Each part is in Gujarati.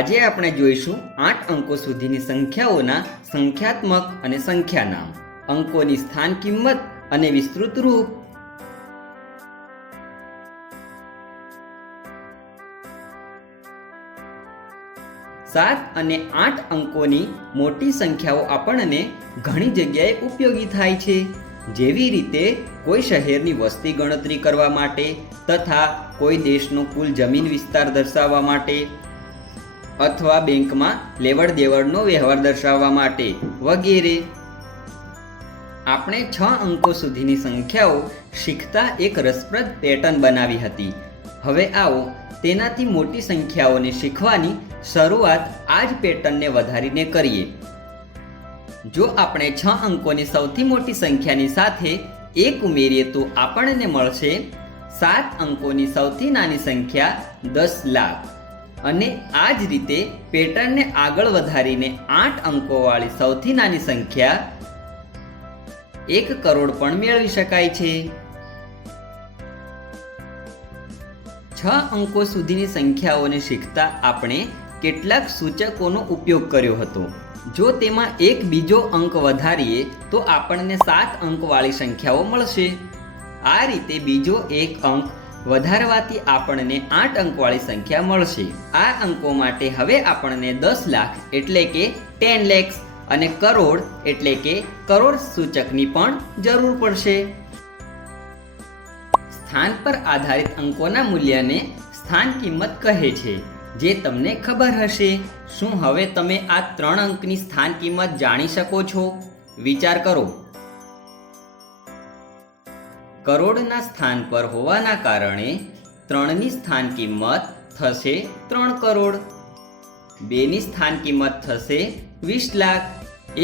આજે આપણે જોઈશું 8 અંકો સુધીની સંખ્યાઓના સંખ્યાત્મક અને સંખ્યા નામ, અંકોની સ્થાન કિંમત અને વિસ્તૃત રૂપ. 7 અને 8 અંકોની મોટી સંખ્યાઓ આપણને ઘણી જગ્યાએ ઉપયોગી થાય છે, જેવી રીતે કોઈ શહેરની વસ્તી ગણતરી કરવા માટે તથા કોઈ દેશનો કુલ જમીન વિસ્તાર દર્શાવવા માટે અથવા બેંકમાં લેવડ દેવડનો વ્યવહાર દર્શાવવા માટે વગેરે. આપણે 6 અંકો સુધીની સંખ્યાઓ શીખતા એક રસપ્રદ પેટર્ન બનાવી હતી. હવે આવો તેનાથી મોટી સંખ્યાઓને શીખવાની શરૂઆત આ જ પેટર્નને વધારીને કરીએ. જો આપણે 6 અંકોની સૌથી મોટી સંખ્યાની સાથે 1 ઉમેરીએ તો આપણને મળશે 7 અંકોની સૌથી નાની સંખ્યા 10 લાખ. અને આ જ રીતે પેટર્નને આગળ વધારીને 8 અંકોવાળી સૌથી નાની સંખ્યા 1 કરોડ પણ મેળવી શકાય છે. 6 અંકો સુધીની સંખ્યાઓને શીખતા આપણે કેટલાક સૂચકોનો ઉપયોગ કર્યો હતો. જો તેમાં એક બીજો અંક વધારીએ તો આપણને 7 અંકવાળી સંખ્યાઓ મળશે. આ રીતે બીજો એક અંક વધારવાથી આપણને 8 અંકવાળી સંખ્યા મળશે. આ અંકો માટે હવે આપણને 10 લાખ એટલે કે 10 lakhs અને કરોડ એટલે કે કરોડ સૂચકની પણ જરૂર પડશે. સ્થાન પર આધારિત અંકોના મૂલ્યને સ્થાન કિંમત કહે છે, જે તમને ખબર હશે. શું હવે તમે આ 3 અંકની સ્થાન કિંમત જાણી શકો છો? વિચાર કરો. કરોડના સ્થાન પર હોવાના કારણે 3ની સ્થાન કિંમત થશે 3 કરોડ, 2ની સ્થાન કિંમત થશે 20 લાખ.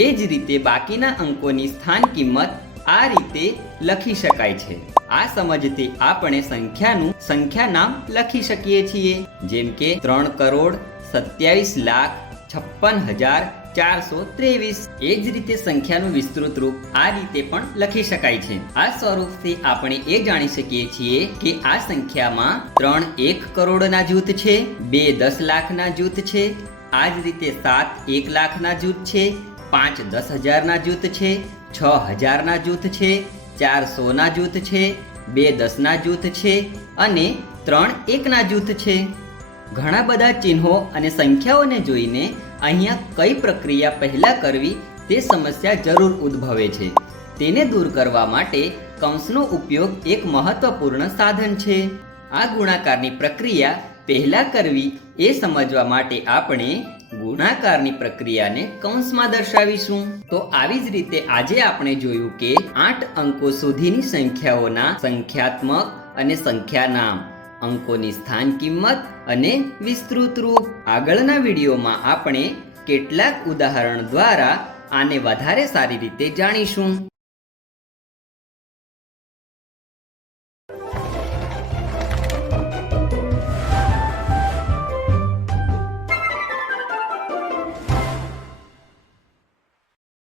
એ જ રીતે બાકીના અંકોની સ્થાન કિંમત આ રીતે લખી શકાય છે. આ સમજથી આપણે સંખ્યા નામ લખી શકીએ છીએ, જેમ કે 3,27,56,423. એ જ રીતે સંખ્યાનું વિસ્તૃત રૂપ આ રીતે પણ લખી શકાય છે. આ સ્વરૂપથી આપણે એ જાણી શકીએ છીએ કે આ સંખ્યામાં 3 1 કરોડના જૂથ છે, 2 10 લાખના જૂથ છે, આ જ રીતે 7 1 લાખના જૂથ છે, 5 10,000ના જૂથ છે, 6,000ના જૂથ છે, 400ના જૂથ છે, 2 10ના જૂથ છે અને 3 1ના જૂથ છે. ઘણા બધા ચિહ્નો અને સંખ્યાઓને જોઈને અહીંયા કઈ પ્રક્રિયા પહેલા કરવી તે સમસ્યા જરૂર ઉદ્ભવે છે. તેને દૂર કરવા માટે કૌંસનો ઉપયોગ એક મહત્વપૂર્ણ સાધન છે. આ ગુણાકારની પ્રક્રિયા પહેલા કરવી એ સમજવા માટે આપણે ગુણાકારની પ્રક્રિયાને કૌંસમાં દર્શાવીશું. તો આવી જ રીતે આજે આપણે જોયું કે 8 અંકો સુધીની સંખ્યાઓના સંખ્યાત્મક અને સંખ્યા નામ, અંકોની સ્થાન કિંમત અને વિસ્તૃત રૂપ. આગળના વિડીયોમાં આપણે કેટલાક ઉદાહરણ દ્વારા આને વધારે સારી રીતે જાણીશું.